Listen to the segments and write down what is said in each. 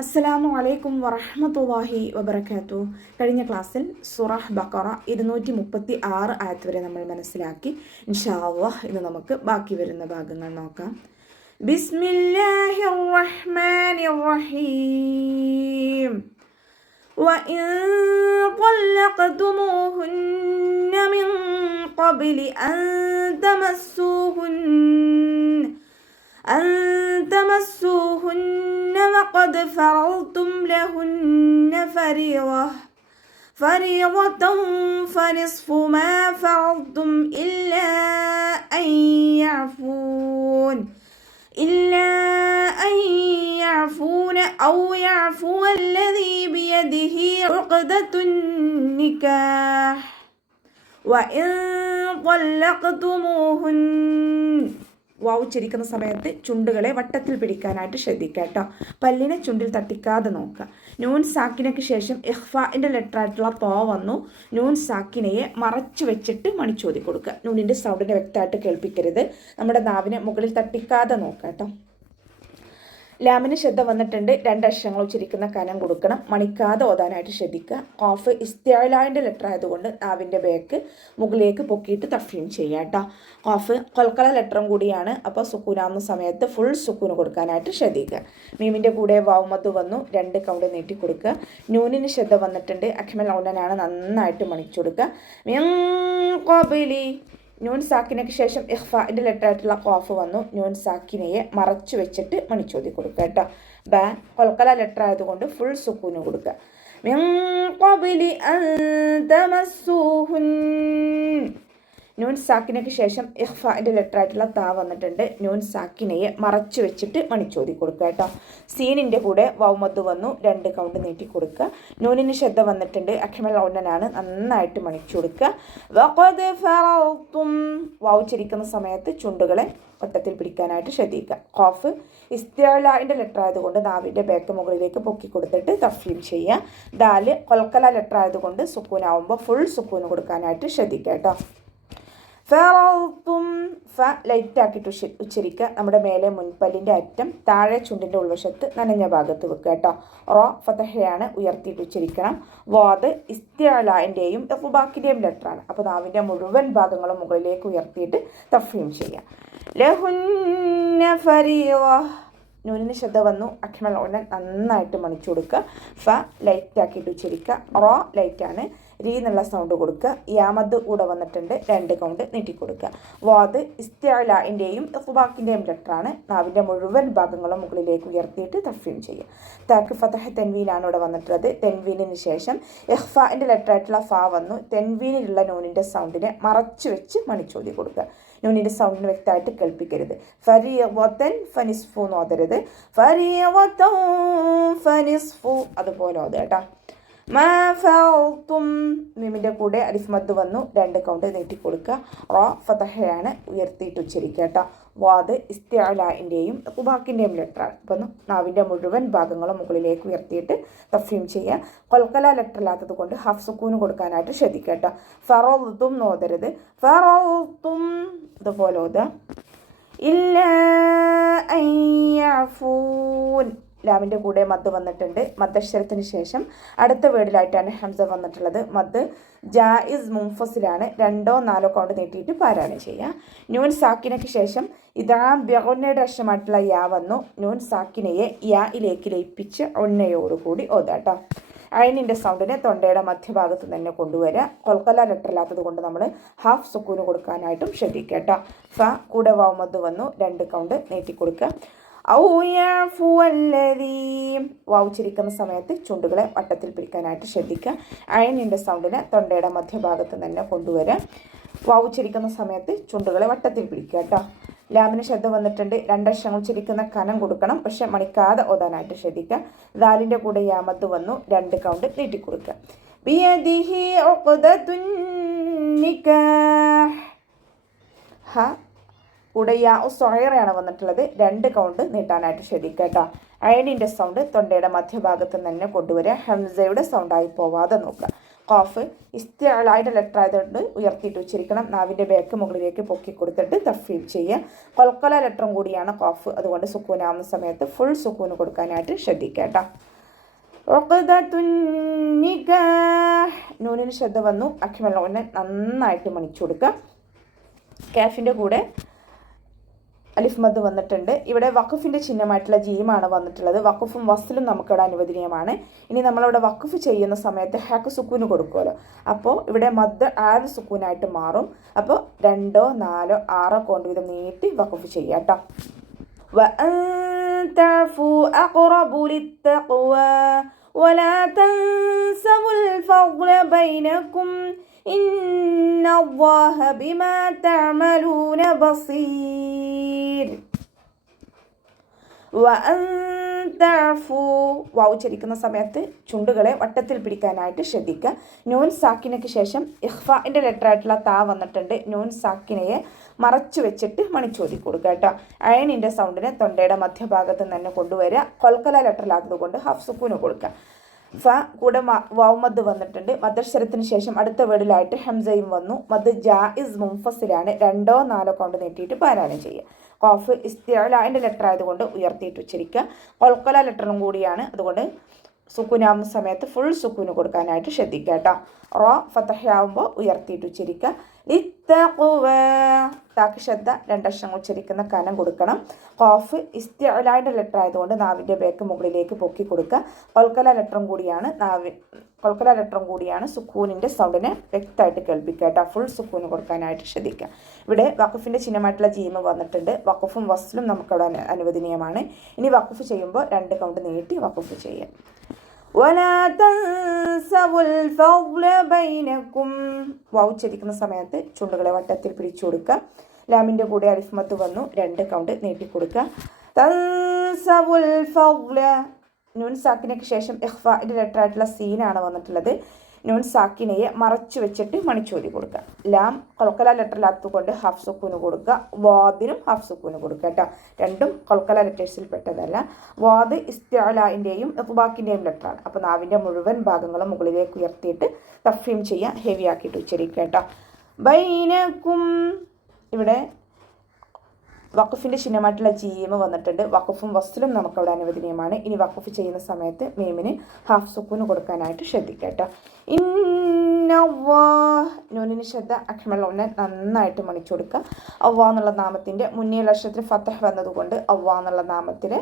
അസ്സലാമു അലൈക്കും വറഹ്മത്തുള്ളാഹി വബറകാതുഹു. കഴിഞ്ഞ ക്ലാസ്സിൽ സൂറഹ് ബഖറ 236 ആയത്ത് വരെ നമ്മൾ മനസ്സിലാക്കി. ഇൻഷാ അല്ലാഹ് ഇന്ന് നമുക്ക് ബാക്കി വരുന്ന ഭാഗങ്ങൾ നോക്കാം. ബിസ്മില്ലാഹിർ റഹ്മാനിർ റഹീം. വഇൻ ളഖ്തുമൂഹുന്ന മിൻ ഖബ്ലി അൻ تمسوهن وقد فرضتم لهن فريضة فنصف ما فرضتم إلا أن يعفون أو يعفو الذي بيده عقدة النكاح وإن طلقتموهن. വാവ് ഉച്ചരിക്കുന്ന സമയത്ത് ചുണ്ടുകളെ വട്ടത്തിൽ പിടിക്കാനായിട്ട് ശ്രദ്ധിക്കുക കേട്ടോ. പല്ലിനെ ചുണ്ടിൽ തട്ടിക്കാതെ നോക്കുക. നൂൻ സാക്കിനയ്ക്ക് ശേഷം ഇഖ്ഫാഇൻ്റെ ലെറ്ററായിട്ടുള്ള തോ വന്നു. നൂൻ സാക്കിനയെ മറച്ചു വെച്ചിട്ട് മണിച്ചോതി കൊടുക്കുക. നൂനിൻ്റെ സൗണ്ടിനെ വ്യക്തമായിട്ട് കേൾപ്പിക്കരുത്. നമ്മുടെ നാവിനെ മുകളിൽ തട്ടിക്കാതെ നോക്കുക കേട്ടോ. ലാമിന് ശ്രദ്ധ വന്നിട്ടുണ്ട്. 2 അക്ഷരങ്ങൾ ഉച്ചരിക്കുന്ന കനം കൊടുക്കണം. മണിക്കാതെ ഓതാനായിട്ട് ശ്രദ്ധിക്കുക. ഖാഫ് ഇസ്തിഅലാൻ്റെ ലെറ്റർ ആയതുകൊണ്ട് നാവിൻ്റെ ബേക്ക് മുകളിലേക്ക് പൊക്കിയിട്ട് തഫ്ഹീം ചെയ്യുക കേട്ടോ. ഖാഫ് ഖൽഖല ലെറ്ററും കൂടിയാണ്. അപ്പോൾ സുക്കൂനാവുന്ന സമയത്ത് ഫുൾ സുക്കൂന് കൊടുക്കാനായിട്ട് ശ്രദ്ധിക്കുക. മീമിൻ്റെ കൂടെ വാവ് മദ് വന്നു. 2 കൗണ്ട് നീട്ടി കൊടുക്കുക. നൂനിന് ശ്രദ്ധ വന്നിട്ടുണ്ട്. അഖ്മൽ ഔലനാണ്. നന്നായിട്ട് മണിച്ചു കൊടുക്കുക. മിൻ ഖബ്ലി നൂൻ സാക്കിനയ്ക്ക് ശേഷം ഇഖ്ഫാഇൻ്റെ ലെറ്ററായിട്ടുള്ള ഖാഫ് വന്നു. നൂൻ സാക്കിനയെ മറച്ചു വെച്ചിട്ട് മണിച്ചോതി കൊടുക്കുക കേട്ടോ. ബാ ഖൽഖല ലെറ്റർ ആയതുകൊണ്ട് ഫുൾ സുക്കൂന് കൊടുക്കുക. മിൻ ഖബ്ലി അൻ തമസ്സൂഹുൻ. നൂൻ സാക്കിനയ്ക്ക് ശേഷം ഇഖ്ഫാഇൻ്റെ ലെറ്ററായിട്ടുള്ള താ വന്നിട്ടുണ്ട്. നൂൻ സാക്കിനയെ മറച്ചു വെച്ചിട്ട് മണിച്ചോതി കൊടുക്കുക കേട്ടോ. സീനിൻ്റെ കൂടെ വൗമദ് വന്നു. 2 കൗണ്ട് നീട്ടി കൊടുക്കുക. നൂനിന് ശ്രദ്ധ വന്നിട്ടുണ്ട്. അഖ്മൽ ഔനനാണ്. നന്നായിട്ട് മണിച്ചു കൊടുക്കുക. വഖദ് ഫറൽതും വാവ് ഉച്ചരിക്കുന്ന സമയത്ത് ചുണ്ടുകളെ വട്ടത്തിൽ പിടിക്കാനായിട്ട് ശ്രദ്ധിക്കുക. ഖാഫ് ഇസ്തിഅലാൻ്റെ ലെറ്റർ ആയതുകൊണ്ട് നാവിൻ്റെ ബേക്ക് മുകളിലേക്ക് പൊക്കി കൊടുത്തിട്ട് തഫ്ഹീം ചെയ്യുക. ദാല് ഖൽഖല ലെറ്റർ ആയതുകൊണ്ട് സുക്കൂനാവുമ്പോൾ ഫുൾ സുക്കൂന് കൊടുക്കാനായിട്ട് ശ്രദ്ധിക്കുക കേട്ടോ. ഫറൽതും ഫ ലൈറ്റാക്കിയിട്ട് ഉച്ചരിക്കുക. നമ്മുടെ മേലെ മുൻപല്ലിൻ്റെ അറ്റം താഴെ ചുണ്ടിൻ്റെ ഉൾവശത്ത് നനഞ്ഞ ഭാഗത്ത് വെക്കുക കേട്ടോ. റോ ഫതഹയാണ്. ഉയർത്തിയിട്ട് ഉച്ചരിക്കണം. വാദ് ഇസ്തിഅലാൻ്റെയും ഇഖ്ബാക്കിൻ്റെയും ലെറ്ററാണ്. അപ്പോൾ നാവിൻ്റെ മുഴുവൻ ഭാഗങ്ങളും മുകളിലേക്ക് ഉയർത്തിയിട്ട് തഫ്ഹീം ചെയ്യുക. ലഹുന്ന ഫരീള. നൂനിന് ശ്രദ്ധ വന്നു. അഖ്മൽ ഔലൻ നന്നായിട്ട് മണിച്ചു കൊടുക്കുക. ഫ ലൈറ്റാക്കിയിട്ട് ഉച്ചരിക്കുക. റോ ലൈറ്റാണ്. രീ എന്നുള്ള സൗണ്ട് കൊടുക്കുക. യാമദ് കൂടെ വന്നിട്ടുണ്ട്. 2 കൗണ്ട് നീട്ടിക്കൊടുക്കുക. വാദ് ഇസ്തിഅലാൻ്റെയും ഇഖ്ബാക്കിൻ്റെയും ലെറ്ററാണ്. നാവിൻ്റെ മുഴുവൻ ഭാഗങ്ങളും മുകളിലേക്ക് ഉയർത്തിയിട്ട് തഫ്ഹീം ചെയ്യുക. താക്ക് ഫതഹ് തെൻവീനാണ് ഇവിടെ വന്നിട്ടുള്ളത്. തെൻവീനിന് ശേഷം ഇഖ്ഫാഇൻ്റെ ലെറ്ററായിട്ടുള്ള ഫ വന്നു. തെൻവീനിലുള്ള നൂനിൻ്റെ സൗണ്ടിനെ മറച്ചു വെച്ച് മണിച്ചോതി കൊടുക്കുക. നൂനിൻ്റെ സൗണ്ടിന് വ്യക്തമായിട്ട് കേൾപ്പിക്കരുത്. ഫരീളതൻ ഫനിസ്ഫു എന്ന് ഓതരുത്. ഫരീളതൻ ഫനിസ്ഫു അതുപോലെ ഓതുക കേട്ടോ. മാ ഫറൽതും മീമിൻ്റെ കൂടെ അലിഫ് മദ് വന്നു. 2 കൗണ്ട് നീട്ടി കൊടുക്കുക. റോ ഫതഹയാണ്. ഉയർത്തിയിട്ട് ഉച്ചരിക്കുക കേട്ടോ. വാദ് ഇസ്തിഅലാൻ്റെയും ഇഖ്ബാക്കിൻ്റെയും ലെറ്ററാണ്. അപ്പം നാവിൻ്റെ മുഴുവൻ ഭാഗങ്ങളും മുകളിലേക്ക് ഉയർത്തിയിട്ട് തഫ്ഹീം ചെയ്യുക. ഖൽഖല ലെറ്റർ ഇല്ലാത്തത് കൊണ്ട് ഹാഫ് സുക്കൂന് കൊടുക്കാനായിട്ട് ശ്രദ്ധിക്കുക കേട്ടോ. ഫറൽതും നോതരുത്. ഫറൽതും ഇതുപോലെ ഓതുക. ഇല്ലാ അൻ യഅഫൂൻ. ലാമിൻ്റെ കൂടെ മദ് വന്നിട്ടുണ്ട്. മദ്ദക്ഷരത്തിന് ശേഷം അടുത്ത വേർഡിലായിട്ടാണ് ഹംസ വന്നിട്ടുള്ളത്. മദ് ജായിസ് മുൻഫസിലാണ്. 2 4 കൗണ്ട് നീട്ടിയിട്ട് പാരായണം ചെയ്യുക. നൂൻ സാക്കിനയ്ക്ക് ശേഷം ഇതാ ബിഗുന്നയുടെ അക്ഷരമായിട്ടുള്ള യാ വന്നു. നൂൻ സാക്കിനയെ യായിലേക്ക് ലയിപ്പിച്ച് ഒന്നയോടുകൂടി ഓതാട്ടോ. അയിനിൻ്റെ സൗണ്ടിനെ തൊണ്ടയുടെ മധ്യഭാഗത്ത് തന്നെ കൊണ്ടുവരിക. ഖൽഖല ലെറ്റർ ഇല്ലാത്തത് കൊണ്ട് നമ്മൾ ഹാഫ് സുക്കൂന് കൊടുക്കാനായിട്ടും ശ്രദ്ധിക്കുക കേട്ടോ. ഫ കൂടെ വാവ് മദ് വന്നു. 2 കൗണ്ട് നീട്ടിക്കൊടുക്കുക. ഔ യഅഫു അല്ലദീ വാവ് ഉച്ചരിക്കുന്ന സമയത്ത് ചുണ്ടുകളെ വട്ടത്തിൽ പിടിക്കാനായിട്ട് ശ്രദ്ധിക്കുക. അയിനിൻ്റെ സൗണ്ടിനെ തൊണ്ടയുടെ മധ്യഭാഗത്ത് തന്നെ കൊണ്ടുവരിക. വാവ് ഉച്ചരിക്കുന്ന സമയത്ത് ചുണ്ടുകളെ വട്ടത്തിൽ പിടിക്കുക കേട്ടോ. ലാമിന് ശ്രദ്ധ വന്നിട്ടുണ്ട്. 2 അക്ഷരങ്ങൾ ഉച്ചരിക്കുന്ന കനം കൊടുക്കണം. പക്ഷെ മണിക്കാതെ ഓതാനായിട്ട് ശ്രദ്ധിക്കുക. ദാലിൻ്റെ കൂടെ യാമത്ത് വന്നു. 2 കൗണ്ട് നീട്ടിക്കൊടുക്കുക. ബിയദിഹി ഉഖ്ദത്തുൻ നിക്കാഹ്. ഹ കൂടെ യാ സൊഹൈറയാണ് വന്നിട്ടുള്ളത്. 2 കൗണ്ട് നീട്ടാനായിട്ട് ശ്രദ്ധിക്കുക കേട്ടോ. അയനിൻ്റെ സൗണ്ട് തൊണ്ടയുടെ മധ്യഭാഗത്ത് തന്നെ കൊണ്ടുവരിക. ഹംസയുടെ സൗണ്ടായി പോവാതെ നോക്കുക. ഖാഫ് ഇസ്തിഅലായുടെ ലെറ്റർ ആയതുകൊണ്ട് ഉയർത്തിയിട്ട് ഉച്ചരിക്കണം. നാവിൻ്റെ ബേക്ക് മുകളിലേക്ക് പൊക്കി കൊടുത്തിട്ട് തഫ്ഹീം ചെയ്യുക. ഖൽഖല ലെറ്ററും കൂടിയാണ് ഖാഫ്. അതുകൊണ്ട് സുക്കൂനാവുന്ന സമയത്ത് ഫുൾ സുക്കൂന് കൊടുക്കാനായിട്ട് ശ്രദ്ധിക്കുക കേട്ടോ. ഉഖ്ദത്തുൻ നികാഹ്. നൂനിന് ശ്രദ്ധ വന്നു. അക്മൽ നൂനെ നന്നായിട്ട് മണിച്ചു കൊടുക്കുക. കാഫിൻ്റെ കൂടെ അലിഫ് മദ് വന്നിട്ടുണ്ട്. ഇവിടെ വഖഫിൻ്റെ ചിഹ്നമായിട്ടുള്ള ജീമാണ് വന്നിട്ടുള്ളത്. വഖഫും വസ്ലും നമുക്കിവിടെ അനുവദനീയമാണ്. ഇനി നമ്മളിവിടെ വഖഫ് ചെയ്യുന്ന സമയത്ത് ഹാക്ക് സുക്കൂന് കൊടുക്കുമല്ലോ, അപ്പോൾ ഇവിടെ മദ് ആറ് സുക്കൂനായിട്ട് മാറും. അപ്പോൾ 2, 4, 6 കൊണ്ട് വീതം നീട്ടി വഖഫ് ചെയ്യാം കേട്ടോ. وأن تعفوا أقرب للتقوى ولا تنسوا الفضل بينكم إن الله بما تعملون بصير. വാവ് ഉച്ചരിക്കുന്ന സമയത്ത് ചുണ്ടുകളെ വട്ടത്തിൽ പിടിക്കാനായിട്ട് ശ്രദ്ധിക്കുക. നൂൻ സാക്കിനയ്ക്ക് ശേഷം ഇഖ്ഫാന്റെ ലെറ്റർ ആയിട്ടുള്ള താ വന്നിട്ടുണ്ട്. നൂൻ സാക്കിനയെ മറച്ചു വെച്ചിട്ട് മണിച്ചോതി കൊടുക്കുക കേട്ടോ. അയനിൻ്റെ സൗണ്ടിനെ തൊണ്ടയുടെ മധ്യഭാഗത്ത് തന്നെ കൊണ്ടുവരിക. കൊൽക്കല ലെറ്ററിലാത്തത് കൊണ്ട് ഹാഫ് സുക്കൂന് കൊടുക്കുക. ഫ കൂടെ വാവ് മദ് വന്നിട്ടുണ്ട്. മദ്ദക്ഷരത്തിന് ശേഷം അടുത്ത വേർഡിലായിട്ട് ഹംസയും വന്നു. മദ് ജായിസ് മുൻഫസിലാണ്. 2, 4 കൊണ്ട് നീട്ടിയിട്ട് പാരായണം ചെയ്യുക. ഖാഫ് ഇസ്തിഅലാന്റെ ലെറ്റർ ആയതുകൊണ്ട് ഉയർത്തിയിട്ട് ഉച്ചരിക്കുക. കൊൽക്കല ലെറ്ററും കൂടിയാണ്, അതുകൊണ്ട് സുക്കൂനാവുന്ന സമയത്ത് ഫുൾ സുക്കൂന് കൊടുക്കാനായിട്ട് ശ്രദ്ധിക്കുക കേട്ടോ. റോ ഫതഹയാവുമ്പോൾ ഉയർത്തിയിട്ട് ഉച്ചരിക്കുക. താക്ക് ശ്രദ്ധ, 2 അക്ഷരങ്ങൾ ഉച്ചരിക്കുന്ന കനം കൊടുക്കണം. ഖാഫ് ഇസ്തിഅലാന്റെ ലെറ്റർ ആയതുകൊണ്ട് നാവിൻ്റെ ബേക്ക് മുകളിലേക്ക് പൊക്കി കൊടുക്കുക. കൊൽക്കല ലെറ്ററും കൂടിയാണ് സുക്കൂനിൻ്റെ സൗണ്ടിനെ വ്യക്തമായിട്ട് കേൾപ്പിക്കുക കേട്ടോ. ഫുൾ സുക്കൂന് കൊടുക്കാനായിട്ട് ശ്രദ്ധിക്കുക. ഇവിടെ വഖഫിൻ്റെ ചിഹ്നമായിട്ടുള്ള ജീമ് വന്നിട്ടുണ്ട്. വഖഫും വസ്ലും നമുക്കവിടെ അനുവദനീയമാണ്. ഇനി വഖഫ് ചെയ്യുമ്പോൾ 2 കൗണ്ട് നീട്ടി വഖഫ് ചെയ്യാം. ولا تنسوا الفضل بينكم. വാവ് ഉച്ചരിക്കുന്ന സമയത്ത് ചുണ്ടുകളെ വട്ടത്തിൽ പിടിച്ചു കൊടുക്കുക. ലാമിൻ്റെ കൂടെ അലിഫ് മദ് വന്നു. 2 കൗണ്ട് നീട്ടിക്കൊടുക്കുക. തൻസവുൽ ഫദ്ല. നൂൻ സാക്കിനയ്ക്ക് ശേഷം ഇഖ്ഫാന്റെ ലെറ്റർ ആയിട്ടുള്ള സീനാണ് വന്നിട്ടുള്ളത്. നൂൻ സാക്കിനയെ മറച്ചു വെച്ചിട്ട് മണിച്ചോതി കൊടുക്കുക. ലാം കൊൽക്കല ലെറ്ററിലാത്തതുകൊണ്ട് ഹാഫ് സുക്കൂന് കൊടുക്കുക. വാദിനും ഹാഫ് സുക്കൂന് കൊടുക്കുക കേട്ടോ. രണ്ടും കൊൽക്കല ലെറ്റേഴ്സിൽ പെട്ടതല്ല. വാദ് ഇസ്തിഅലാന്റെയും ഇഖ്ബാക്കിൻ്റെയും ലെറ്ററാണ്. അപ്പോൾ നാവിൻ്റെ മുഴുവൻ ഭാഗങ്ങളും മുകളിലേക്ക് ഉയർത്തിയിട്ട് തഫ്ഹീം ചെയ്യുക, ഹെവി ആക്കിയിട്ട് ഉച്ചരിക്കുക കേട്ടോ. ബൈനക്കും. ഇവിടെ വഖഫിൻ്റെ ചിഹ്നമായിട്ടുള്ള ജീമ് വന്നിട്ടുണ്ട്. വഖഫും വസ്ലും നമുക്കവിടെ അനുവദനീയമാണ്. ഇനി വഖഫ് ചെയ്യുന്ന സമയത്ത് മീമിന് ഹാഫ് സുക്കൂന് കൊടുക്കാനായിട്ട് ശ്രദ്ധിക്കുക കേട്ടോ. നൂനിന് ശ്രദ്ധ, അക്മൽ നൂനെ നന്നായിട്ട് മണിച്ചു കൊടുക്കുക. അവ്വാ എന്നുള്ള നാമത്തിൻ്റെ മുന്നേ അക്ഷരത്തിന് ഫത്തഹ് വന്നതുകൊണ്ട് അവ്വാ എന്നുള്ള നാമത്തിൽ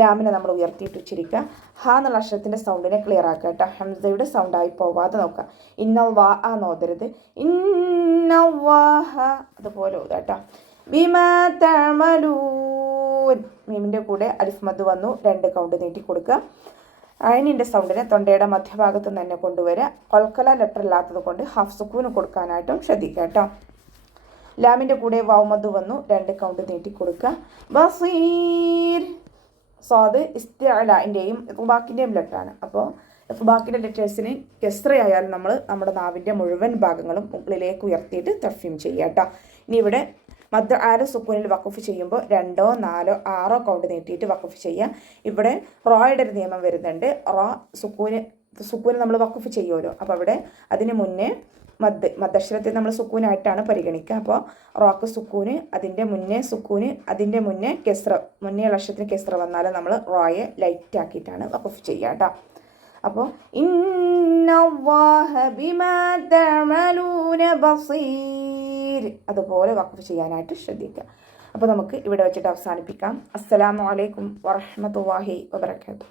ലാമിനെ നമ്മൾ ഉയർത്തിയിട്ട് ഉച്ചരിക്കുക. ഹ എന്നുള്ള അക്ഷരത്തിൻ്റെ സൗണ്ടിനെ ക്ലിയർ ആക്കുക കേട്ടോ. ഹംസയുടെ സൗണ്ടായി പോവാതെ നോക്കുക. ഇന്നവ്വാ നോതരുത്. ഇന്നവ്വാഹ അതുപോലെ കേട്ടോ. ബിമാ തഅമലൂൻ. മീമിൻ്റെ കൂടെ അലിഫ് മദ് വന്നു. 2 കൗണ്ട് നീട്ടി കൊടുക്കുക. അയനിൻ്റെ സൗണ്ടിനെ തൊണ്ടയുടെ മധ്യഭാഗത്ത് തന്നെ കൊണ്ടുവരിക. കൊൽക്കല ലെറ്റർ ഇല്ലാത്തത് കൊണ്ട് ഹാഫ് സുക്കൂന് കൊടുക്കാനായിട്ടും ശ്രദ്ധിക്കുക കേട്ടോ. ലാമിൻ്റെ കൂടെ വാവ് മദ് വന്നു. 2 കൗണ്ട് നീട്ടി കൊടുക്കുക. ബസീർ. സ്വാദ് ഇസ്തിഅലാന്റെയും ഇഖ്ബാക്കിൻ്റെയും ലെറ്ററാണ്. അപ്പോൾ ഇഖ്ബാക്കിൻ്റെ ലെറ്റേഴ്സിന് കെസ്റയായാലും നമ്മൾ നമ്മുടെ നാവിൻ്റെ മുഴുവൻ ഭാഗങ്ങളും മുകളിലേക്ക് ഉയർത്തിയിട്ട് തഫ്ഹീം ചെയ്യുക കേട്ടോ. ഇനി ഇവിടെ മദ് ആര സുക്കൂനിൽ വഖഫ് ചെയ്യുമ്പോൾ 2, 4, 6 കൗണ്ട് നീട്ടിയിട്ട് വഖഫ് ചെയ്യുക. ഇവിടെ റോയുടെ ഒരു നിയമം വരുന്നുണ്ട്. റോ സുക്കൂന് നമ്മൾ വഖഫ് ചെയ്യുമല്ലോ, അപ്പോൾ അവിടെ അതിന് മുന്നേ മദ്ദക്ഷരത്തെ നമ്മൾ സുക്കൂനായിട്ടാണ് പരിഗണിക്കുക. അപ്പോൾ റോക്ക് സുക്കൂന്, അതിൻ്റെ മുന്നേ സുക്കൂന്, അതിൻ്റെ മുന്നേ കെസ്ര, മുന്നേ അക്ഷരത്തിന് കെസ്ര വന്നാലും നമ്മൾ റോയെ ലൈറ്റ് ആക്കിയിട്ടാണ് വഖഫ് ചെയ്യുക കേട്ടോ. അപ്പോൾ ഇന്നല്ലാഹ ബിമാ തഅമലൂന ബസീർ അതുപോലെ വഖഫ് ചെയ്യാനായിട്ട് ശ്രദ്ധിക്കുക. അപ്പോൾ നമുക്ക് ഇവിടെ വെച്ചിട്ട് അവസാനിപ്പിക്കാം. അസ്സലാമു അലൈക്കും വറഹ്മത്തുള്ളാഹി വബറകാതുഹു.